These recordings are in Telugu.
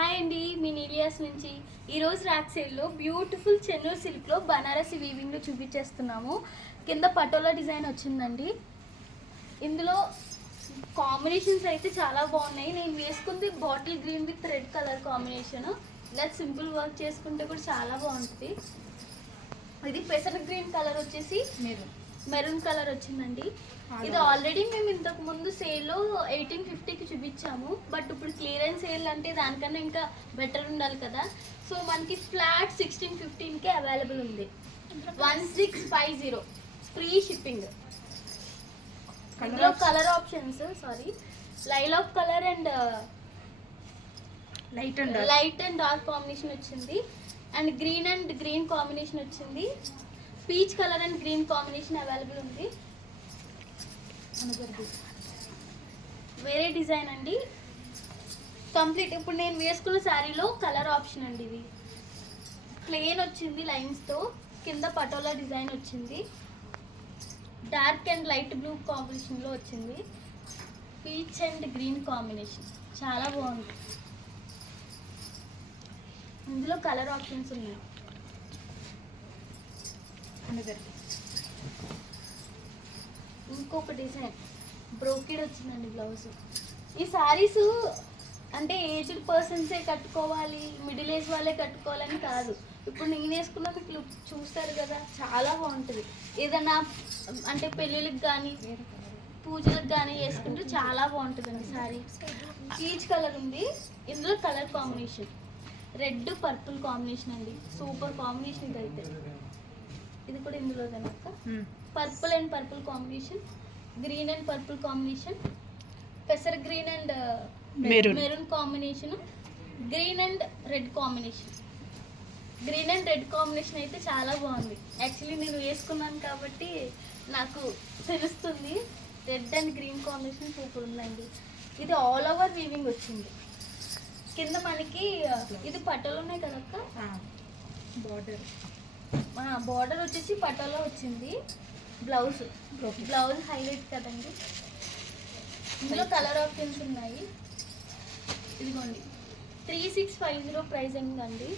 హాయ్ అండి, మీ నీలియాస్ నుంచి ఈరోజు ర్యాక్ సేల్లో బ్యూటిఫుల్ చెన్నూరు సిల్క్లో బనారసి వీవింగ్లో చూపించేస్తున్నాము. కింద పటోలా డిజైన్ వచ్చిందండి. ఇందులో కాంబినేషన్స్ అయితే చాలా బాగున్నాయి. నేను వేసుకుంది bottle green with red colour combination. ఇలా సింపుల్ వర్క్ చేసుకుంటే కూడా చాలా బాగుంటుంది. ఇది పెసర గ్రీన్ కలర్ వచ్చేసి మెరూన్ కలర్ వచ్చిందండి. ఇది ఆల్రెడీ మేము ఇంతకు ముందు సేల్లో 1850కి చూపించాము. బట్ ఇప్పుడు క్లియరెన్స్ సేల్ అంటే దానికన్నా ఇంకా బెటర్ ఉండాలి కదా. సో మనకి ఫ్లాట్ 1615కే అవైలబుల్ ఉంది. 1650 ఫ్రీ షిప్పింగ్. ఇందులో colour options lilac colour and light and dark combination వచ్చింది. అండ్ గ్రీన్ కాంబినేషన్ వచ్చింది. Peach colour and green combination available ఉంది. వేరే డిజైన్ అండి. కంప్లీట్ ఇప్పుడు నేను వేసుకున్న శారీలో కలర్ ఆప్షన్ అండి. ఇది ప్లెయిన్ వచ్చింది లైన్స్తో, కింద పటోలా డిజైన్ వచ్చింది. డార్క్ అండ్ లైట్ బ్లూ కాంబినేషన్లో వచ్చింది. పీచ్ అండ్ గ్రీన్ కాంబినేషన్ చాలా బాగుంది. ఇందులో కలర్ ఆప్షన్స్ ఉన్నాయి. ఇంకొక డిజైన్ బ్రోకెడ్ వచ్చిందండి బ్లౌజ్. ఈ శారీస్ అంటే ఏజ్డ్ పర్సన్సే కట్టుకోవాలి, మిడిల్ ఏజ్ వాళ్ళే కట్టుకోవాలని కాదు. ఇప్పుడు నేను వేసుకున్న మీకు లుక్ చూస్తారు కదా, చాలా బాగుంటుంది. ఏదైనా అంటే పెళ్ళిళ్ళకి కానీ పూజలకు కానీ వేసుకుంటే చాలా బాగుంటుందండి శారీ. పీచ్ కలర్ ఉంది. ఇందులో colour combination red purple combination అండి. సూపర్ కాంబినేషన్ ఇదైతే. ఇది కూడా ఇందులో కనుక purple and purple combination, green and purple combination, పెసర్ green and maroon combination, green and red combination. Green and red combination అయితే చాలా బాగుంది. యాక్చువల్లీ నేను వేసుకున్నాను కాబట్టి నాకు తెలుస్తుంది. Red and green combination super ఉందండి. ఇది ఆల్ ఓవర్ వీవింగ్ వచ్చింది. కింద మనకి ఇది పట్టలు ఉన్నాయి కదక్క, బార్డర్ వచ్చేసి పటోలా వచ్చింది. బ్లౌజ్ హైలైట్ కదండి. ఇందులో కలర్ ఆప్షన్స్ ఉన్నాయి. ఇదిగోండి 3650 ప్రైజింగ్ అండి.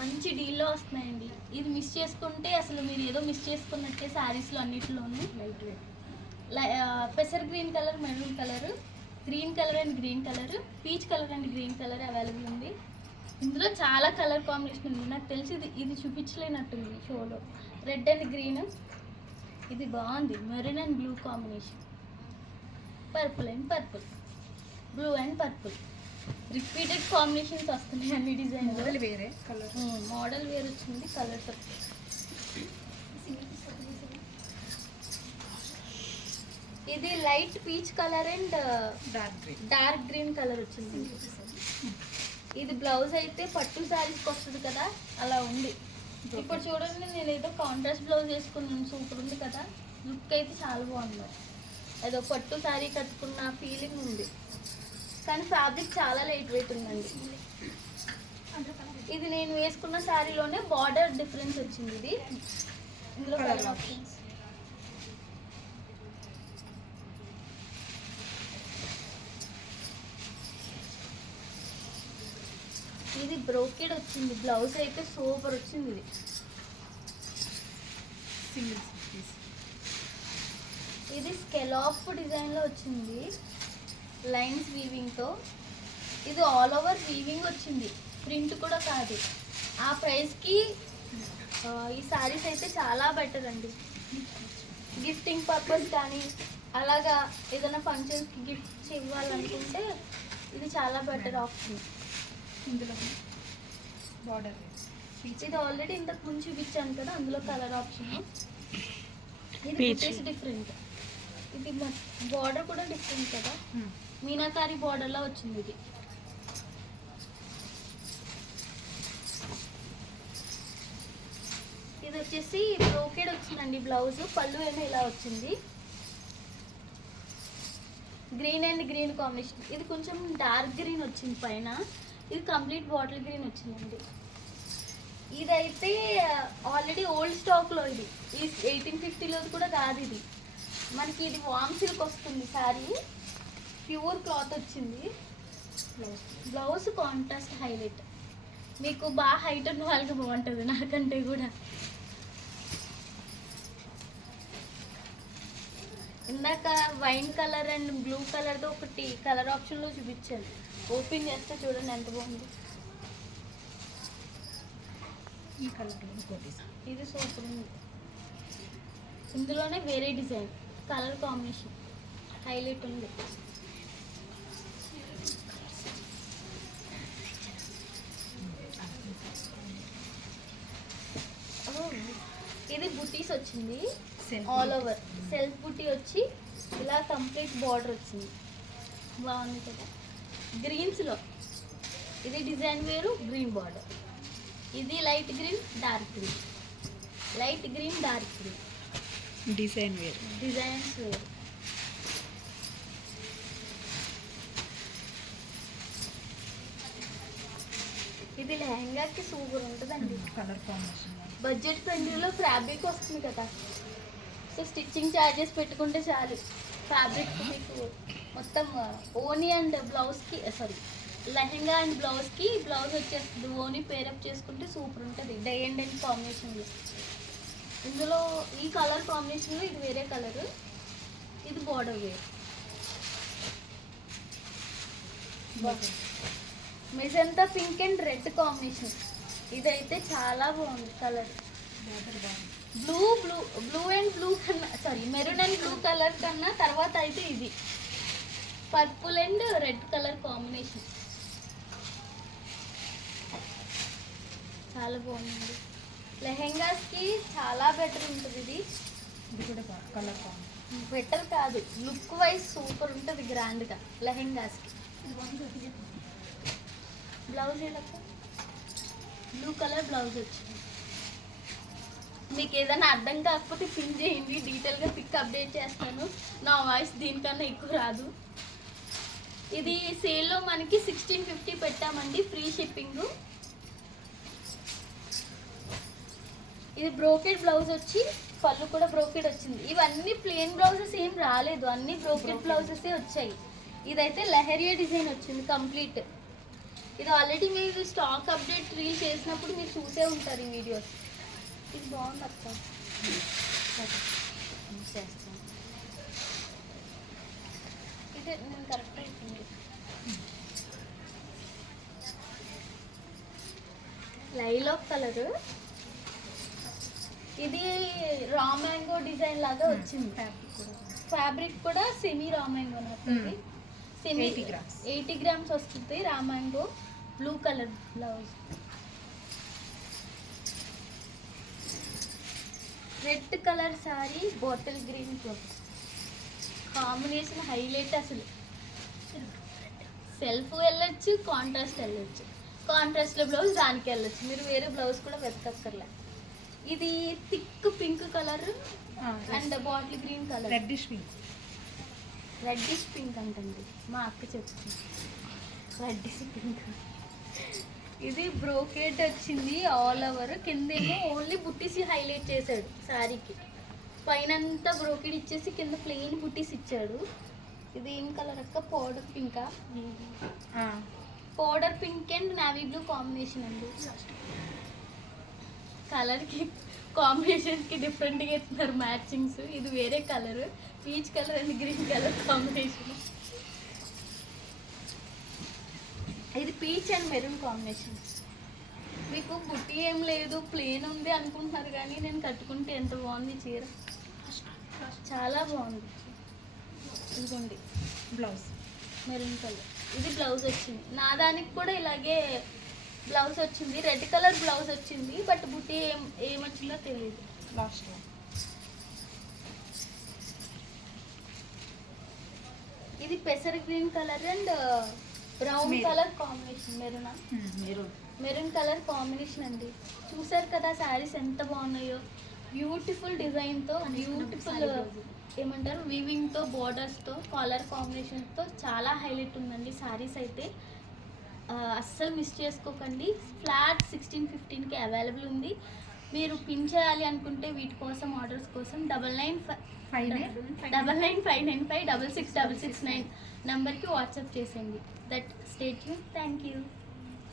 మంచి డీల్లో వస్తున్నాయండి. ఇది మిస్ చేసుకుంటే అసలు మీరు ఏదో మిస్ చేసుకున్నట్టే శారీస్లో అన్నిటిలోనూ. పెసర్ green colour, maroon colour, green colour and green colour, peach colour and green colour available ఉంది. ఇందులో చాలా కలర్ కాంబినేషన్ ఉంది. నాకు తెలిసి ఇది చూపించలేనట్టుంది షోలో. రెడ్ అండ్ గ్రీన్, ఇది బాగుంది. Maroon and blue combination, purple and purple, blue and purple. Repeated combinations వస్తున్నాయి అన్ని డిజైన్. వేరే కలర్ మోడల్ వేరే వచ్చింది. కలర్స్ ఇది light peach colour and dark green colour వచ్చింది. ఇది బ్లౌజ్ అయితే పట్టు శారీస్కి వస్తుంది కదా, అలా ఉంది. ఇప్పుడు చూడండి, నేను ఏదో కాంట్రాస్ట్ బ్లౌజ్ వేసుకున్నాను. సూపర్ ఉంది కదా, లుక్ అయితే చాలా బాగుంది. ఏదో పట్టు శారీ కట్టుకున్న ఫీలింగ్ ఉంది. కానీ ఫ్యాబ్రిక్ చాలా లైట్ వెయిట్ ఉందండి. ఇది నేను వేసుకున్న శారీలోనే బార్డర్ డిఫరెన్స్ వచ్చింది. ఇది ఇందులో కలర్ ఆప్షన్స్. ఇది బ్రోకెడ్ వచ్చింది. బ్లౌజ్ అయితే సూపర్ వచ్చింది. ఇది స్కెలాప్ డిజైన్లో వచ్చింది, లైన్స్ వీవింగ్తో. ఇది ఆల్ ఓవర్ వీవింగ్ వచ్చింది, ప్రింట్ కూడా కాదు. ఆ ప్రైస్కి ఈ శారీస్ అయితే చాలా బెటర్ అండి. గిఫ్టింగ్ పర్పస్ కానీ అలాగా ఏదైనా ఫంక్షన్స్కి గిఫ్ట్స్ ఇవ్వాలనుకుంటే ఇది చాలా బెటర్ ఆప్షన్. ఇందులో బార్డర్ ఇది ఆల్రెడీ ఇంతకు ముందు చూపించాను కదా, అందులో కలర్ ఆప్షన్. ఇది వచ్చేసి డిఫరెంట్. ఇది బార్డర్ కూడా డిఫరెంట్ కదా, మీనాకారి బార్డర్లో వచ్చింది. ఇది వచ్చేసి బ్రోకెడ్ వచ్చిందండి బ్లౌజ్. పళ్ళు ఏమో ఇలా వచ్చింది. Green and green combination. ఇది కొంచెం డార్క్ గ్రీన్ వచ్చింది పైన. ఇది కంప్లీట్ బాటిల్ గ్రీన్ వచ్చిందండి. ఇదైతే ఆల్రెడీ ఓల్డ్ స్టాక్లో. ఇది 1850లో కూడా కాదు. ఇది మనకి ఇది వామ్ సిల్క్ వస్తుంది శారీ. ప్యూర్ క్లాత్ వచ్చింది. బ్లౌజ్ కాంట్రాస్ట్ హైలైట్, మీకు బాగా హైట్ ఉన్న వాళ్ళకి బాగుంటుంది, నాకంటే కూడా. ఇందాక వైన్ కలర్ అండ్ బ్లూ కలర్తో ఒకటి కలర్ ఆప్షన్లో చూపించాను, ఓపెన్ చేస్తే చూడండి ఎంత బాగుంది. ఈ కలర్ ఇది సూపర్ ఉంది. ఇందులోనే వేరే డిజైన్ కలర్ కాంబినేషన్ హైలైట్ ఉంది. ఇది బుటీస్ వచ్చింది ఆల్ ఓవర్, సెల్ఫ్ బుటీ వచ్చి ఇలా కంప్లీట్ బార్డర్ వచ్చింది, బాగుంది కదా. గ్రీన్స్లో ఇది డిజైన్ వేరు, గ్రీన్ బార్డర్. ఇది light green, dark green, light green, dark green, design వేరు, డిజైన్స్ వేరు. ఇది లెహంగాకి సూపర్ ఉంటుందండి. కలర్ కాంబినేషన్ బడ్జెట్ ఫ్రెండ్లీలో ఫ్యాబ్రిక్ వస్తుంది కదా, సో స్టిచ్చింగ్ ఛార్జెస్ పెట్టుకుంటే చాలు. ఫ్యాబ్రిక్ మీకు మొత్తం ఓనీ అండ్ బ్లౌజ్కి లెహంగా అండ్ బ్లౌజ్కి బ్లౌజ్ వచ్చేస్తుంది, ఓనీ పేరప్ చేసుకుంటే సూపర్ ఉంటుంది డే అండ్ ఎండ్ కాంబినేషన్లో. ఇందులో ఈ కలర్ కాంబినేషన్లో ఇది వేరే కలరు, ఇది బార్డర్ వేర్. Magenta pink and red combination, ఇదైతే చాలా బాగుంది colour. Blue blue blue and blue కన్నా మెరూన్ అండ్ బ్లూ కలర్ కన్నా తర్వాత అయితే ఇది purple and red colour combination చాలా బాగుంది. లెహెంగాస్కి చాలా బెటర్ ఉంటుంది ఇది. ఇది కూడా కలర్ కాంబినేషన్ బెటర్ కాదు, లుక్ వైజ్ సూపర్ ఉంటుంది గ్రాండ్గా లెహెంగాస్కి. బ్లౌజ్ ఎలా బ్లూ కలర్ బ్లౌజ్ వచ్చింది. మీకు ఏదైనా అర్థం కాకపోతే పిన్ చేయండి, డీటెయిల్గా పిక్ అప్డేట్ చేస్తాను. నా వాయిస్ దీనికన్నా ఎక్కువ రాదు. ఇది సేల్లో మనకి 1650 పెట్టామండి, ఫ్రీ షిప్పింగ్. ఇది బ్రోకెడ్ బ్లౌజ్ వచ్చి పళ్ళు కూడా బ్రోకెడ్ వచ్చింది. ఇవన్నీ ప్లెయిన్ బ్లౌజెస్ ఏం రాలేదు, అన్ని బ్రోకెడ్ బ్లౌజెసే వచ్చాయి. ఇదైతే లెహరియా డిజైన్ వచ్చింది కంప్లీట్. ఇది ఆల్రెడీ మీరు స్టాక్ అప్డేట్ రీల్ చేసినప్పుడు మీరు చూసే ఉంటారు ఈ వీడియోస్. ఇది బాగుంది అక్క, చేస్తాను. ఇది నేను కరెక్ట్ అయిపోయింది. లైలాక్ కలర్, ఇది రా మ్యాంగో డిజైన్ లాగా వచ్చింది. ఫ్యాబ్రిక్ కూడా semi raw mango, semi 80 grams వస్తుంది. Raw mango blue colour blouse, red colour sorry, bottle green blouse combination highlight. అసలు సెల్ఫ్ వెళ్ళొచ్చు, కాంట్రాస్ట్ వెళ్ళొచ్చు, కాంట్రాస్ట్లో బ్లౌజ్ దానికి వెళ్ళొచ్చు, మీరు వేరే బ్లౌజ్ కూడా వెతకక్కర్లే. ఇది thick pink colour and bottle green colour, reddish pink, reddish pink అంటండి మా అక్క చెప్తుంది, రెడ్డిష్ పింక్. ఇది బ్రోకెట్ వచ్చింది ఆల్ ఓవర్, కిందేమో ఓన్లీ బుట్టీస్ హైలైట్ చేశాడు శారీకి, పైన అంతా బ్రోకెట్ ఇచ్చేసి కింద ప్లెయిన్ బుట్టీస్ ఇచ్చాడు. ఇది ఏం కలర్ అక్క, పౌడర్ పింకా, powder pink and navy blue combination అండి. కలర్కి కాంబినేషన్స్కి డిఫరెంట్గా ఇస్తున్నారు మ్యాచింగ్స్. ఇది వేరే colour, peach colour and green colour combination. ఇది పీచ్ అండ్ మెరూన్ కాంబినేషన్. మీకు బుట్టి ఏం లేదు, ప్లేన్ ఉంది అనుకుంటున్నారు, కానీ నేను కట్టుకుంటే ఎంత బాగుంది చీర, చాలా బాగుంది. ఇదిగోండి బ్లౌజ్ మెరూన్ కలర్, ఇది బ్లౌజ్ వచ్చింది. నా దానికి కూడా ఇలాగే బ్లౌజ్ వచ్చింది, రెడ్ కలర్ బ్లౌజ్ వచ్చింది, బట్ బుట్టి ఏమొచ్చిందో తెలియదు. లాస్ట్ ఇది పెసర green colour and brown colour combination, maroon colour combination అండి. చూసారు కదా శారీస్ ఎంత బాగున్నాయో, బ్యూటిఫుల్ డిజైన్తో, బ్యూటిఫుల్ ఏమంటారు వీవింగ్తో, బోర్డర్స్తో, కలర్ కాంబినేషన్తో చాలా హైలైట్ ఉందండి శారీస్ అయితే. అస్సలు మిస్ చేసుకోకండి. ఫ్లాట్ 1615కి అవైలబుల్ ఉంది. మీరు పిన్ చేయాలి అనుకుంటే వీటి కోసం ఆర్డర్స్ కోసం 995995666669 నంబర్కి వాట్సాప్ చేసేయండి. That state you. Thank you.